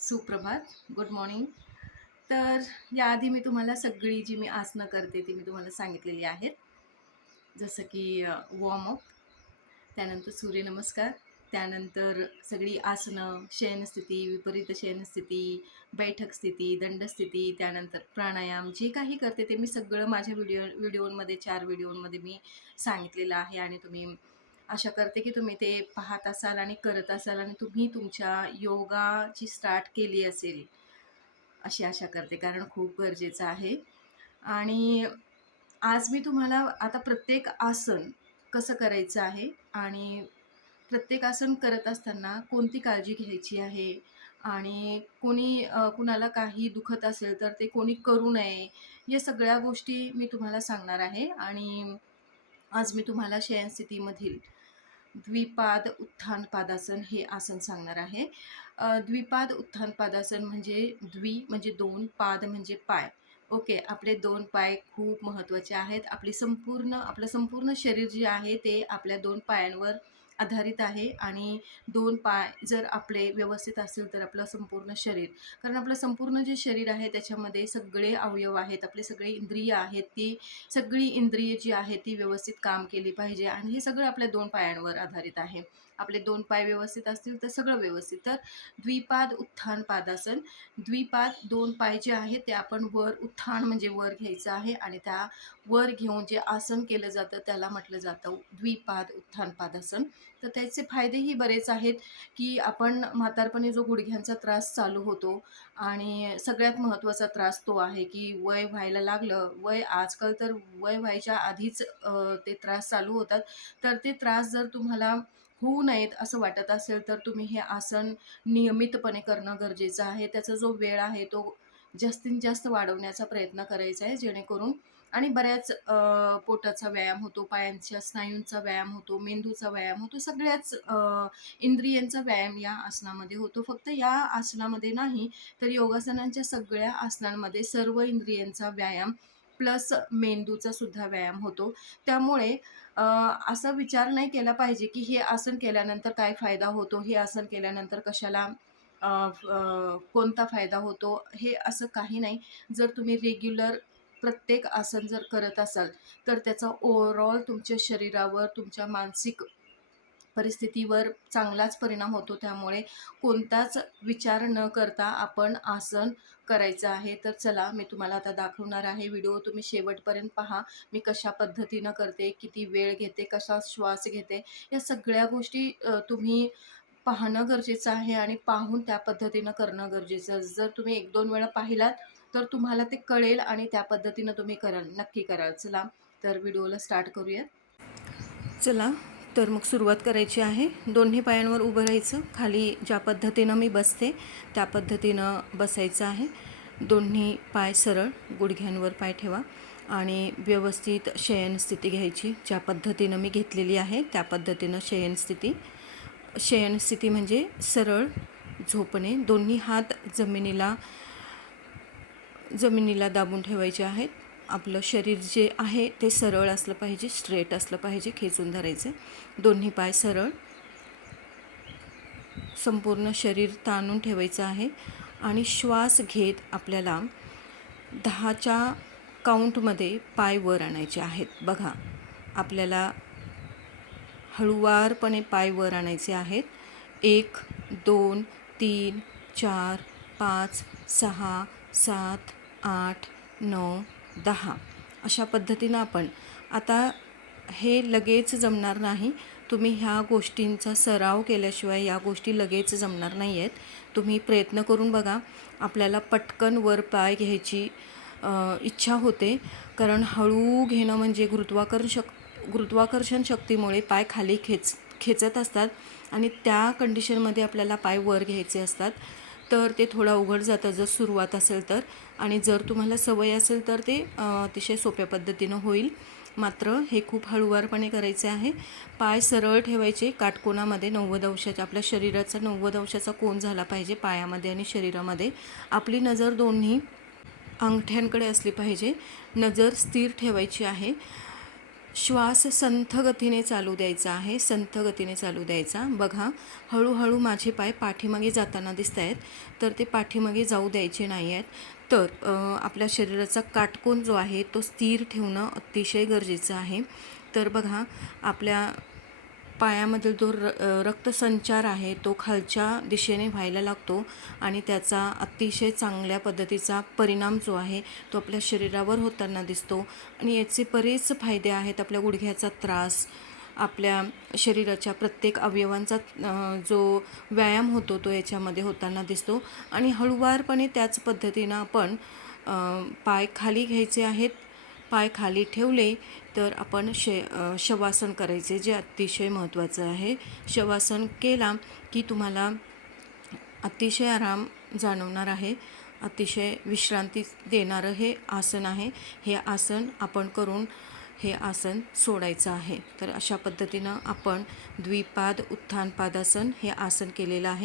सुप्रभात, good morning. तर याआधी मी तुम्हाला सगळी जी मी आसनं करते ती मी तुम्हाला सांगितलेली आहेत. जसं की वॉर्मअप, त्यानंतर सूर्यनमस्कार, त्यानंतर सगळी आसनं, शयनस्थिती, विपरीत शयनस्थिती, बैठक स्थिती, दंडस्थिती, त्यानंतर प्राणायाम जे काही करते ते मी सगळं माझ्या व्हिडिओमध्ये 4 व्हिडिओमध्ये मी सांगितलेलं आहे आणि तुम्ही आशा करते की तुम्ही ते पाहत असाल आणि करत असाल आणि तुम्ही तुमच्या योगाची स्टार्ट केली असेल, अशी आशा करते. कारण खूप गरजेचं आहे. आणि आज मी तुम्हाला आता प्रत्येक आसन कसं करायचं आहे आणि प्रत्येक आसन करत असताना कोणती काळजी घ्यायची आहे आणि कुणाला काही दुखत असेल तर ते कोणी करू नये, या सगळ्या गोष्टी मी तुम्हाला सांगणार आहे. आणि आज मी तुम्हाला शयनस्थितीमधील द्विपाद उत्थान पादासन हे आसन सांगणार आहे. द्विपाद उत्थान पादासन म्हणजे द्वि म्हणजे दोन, पाद म्हणजे पाय. ओके, आपले दोन पाय खूप महत्त्वाचे आहेत. आपलं संपूर्ण शरीर जे आहे ते आपल्या दोन पायांवर आधारित आहे. आणि दोन पाय जर आपले व्यवस्थित असेल तर आपलं संपूर्ण शरीर, कारण आपलं संपूर्ण जे शरीर आहे त्याच्यामध्ये सगळे अवयव आहेत, आपले सगळे इंद्रिय आहेत, ती सगळी इंद्रिय जी आहेत ती व्यवस्थित काम केली पाहिजे आणि हे सगळं आपल्या दोन पायांवर आधारित आहे. आपले दोन पाय व्यवस्थित असतील तर सगळं व्यवस्थित. तर द्विपाद उत्थान पादासन, द्विपाद दोन पाय जे आहेत ते आपण वर, उत्थान म्हणजे वर घ्यायचं आहे आणि त्या वर घेऊन जे आसन केलं जातं त्याला म्हटलं जातं द्विपाद उत्थान पादासन. तर त्याचे फायदेही बरेच आहेत की आपण म्हातारपणी जो गुडघ्यांचा त्रास चालू होतो आणि सगळ्यात महत्त्वाचा त्रास तो आहे की वय व्हायला लागलं, आजकाल तर वय व्हायच्या आधीच ते त्रास चालू होतात. तर ते त्रास जर तुम्हाला होऊ नयेत असं वाटत असेल तर तुम्ही हे आसन नियमितपणे करणं गरजेचं आहे. त्याचा जो वेळ आहे तो जास्तीत जास्त वाढवण्याचा प्रयत्न करायचा आहे, जेणेकरून आणि बऱ्याच पोटाचा व्यायाम होतो, पायांच्या स्नायूंचा व्यायाम होतो, मेंदूचा व्यायाम होतो, सगळ्याच इंद्रियांचा व्यायाम या आसनामध्ये होतो. फक्त या आसनामध्ये नाही तर योगासनांच्या सगळ्या आसनांमध्ये सर्व इंद्रियांचा व्यायाम प्लस मेंदूचा सुद्धा व्यायाम होतो. त्यामुळे असा विचार नाही केला पाहिजे की हे आसन केल्यानंतर काय फायदा होतो, हे आसन केल्यानंतर कशाला कोणता फायदा होतो, हे असं काही नाही. जर तुम्ही रेग्युलर प्रत्येक आसन जर करत असाल तर त्याचा ओव्हरऑल तुमच्या शरीरावर, तुमच्या मानसिक परिस्थितीवर चांगलाच परिणाम होतो. त्यामुळे कोणताच विचार न करता आपण आसन करायचं आहे. तर चला मी तुम्हाला आता दाखवणार आहे. व्हिडिओ तुम्ही शेवटपर्यंत पहा. मी कशा पद्धतीनं करते, किती वेळ घेते, कसा श्वास घेते, या सगळ्या गोष्टी तुम्ही पाहणं गरजेचं आहे आणि पाहून त्या पद्धतीनं करणं गरजेचं. जर तुम्ही 1-2 वेळा पाहिलात तर तुम्हाला ते कळेल आणि त्या पद्धतीनं तुम्ही नक्की कराल. चला तर व्हिडिओला स्टार्ट करूयात. चला तर मग सुरुवात करायची आहे. दोन्ही पायांवर उभं राहायचं. खाली ज्या पद्धतीनं मी बसते त्या पद्धतीनं बसायचं आहे. दोन्ही पाय सरळ, गुडघ्यांवर पाय ठेवा आणि व्यवस्थित शयनस्थिती घ्यायची. ज्या पद्धतीनं मी घेतलेली आहे त्या पद्धतीनं शयनस्थिती म्हणजे सरळ झोपणे. दोन्ही हात जमिनीला दाबून ठेवायचे आहेत. आपलं शरीर जे आहे ते सरळ असलं पाहिजे, स्ट्रेट असलं पाहिजे, खेचून धरायचं. दोन्ही पाय सरळ, संपूर्ण शरीर ताणून ठेवायचं आहे आणि श्वास घेत आपल्याला 10च्या काउंटमध्ये पाय वर आणायचे आहेत. बघा, आपल्याला हळूवारपणे पाय वर आणायचे आहेत. 1, 2, 3, 4, 5, 6, 7, 8, 9, 10 अशा पद्धतीनं आपण आता हे लगेच जमणार नाही. तुम्ही ह्या गोष्टींचा सराव केल्याशिवाय या गोष्टी लगेच जमणार नाही आहेत. तुम्ही प्रयत्न करून बघा. आपल्याला पटकन वर पाय घ्यायची इच्छा होते, कारण हळू घेणं म्हणजे गुरुत्वाकर्षण शक्तीमुळे पाय खाली खेचत असतात आणि त्या कंडिशनमध्ये आपल्याला पाय वर घ्यायचे असतात. तर ते थोडं अवघड जातं जर सुरुवात असेल तर, आणि जर तुम्हाला सवय असेल तर ते अतिशय सोप्या पद्धतीनं होईल. मात्र हे खूप हळूवारपणे करायचे आहे. पाय सरळ ठेवायचे काटकोनामध्ये 90 अंशाच्या. आपल्या शरीराचा 90 अंशाचा कोन झाला पाहिजे पायामध्ये आणि शरीरामध्ये. आपली नजर दोन्ही अंगठ्यांकडे असली पाहिजे. नजर स्थिर ठेवायची आहे. श्वास संथ गतीने चालू द्यायचा आहे, संथ गतीने चालू द्यायचा. बघा, हळूहळू माझे पाय पाठीमागे जाताना दिसत आहेत, तर ते पाठीमागे जाऊ द्यायचे नाही आहेत. तर आपल्या शरीराचा काटकोन जो आहे तो स्थिर ठेवणं अतिशय गरजेचं आहे. तर बघा, आपल्या पायामधील जो रक्तसंचार आहे तो खालच्या दिशेने व्हायला लागतो आणि त्याचा अतिशय चांगल्या पद्धतीचा परिणाम जो आहे तो आपल्या शरीरावर होताना दिसतो. आणि याचे बरेच फायदे आहेत. आपल्या गुडघ्याचा त्रास, आपल्या शरीराच्या प्रत्येक अवयवांचा जो व्यायाम होतो तो याच्यामध्ये होताना दिसतो. आणि हळूवारपणे त्याच पद्धतीनं आपण पाय खाली घ्यायचे आहेत. पाय खाली ठेवले तर आपण शवासन करायचे, जे अतिशय महत्त्वाचं आहे. शवासन केला की तुम्हाला अतिशय आराम जाणवणार आहे. अतिशय विश्रांती देणारं हे आसन आहे. हे आसन आपण करून हे आसन सोडायचं आहे. तर अशा पद्धतीनं आपण द्विपाद उत्थान पादासन हे आसन केलेलं आहे.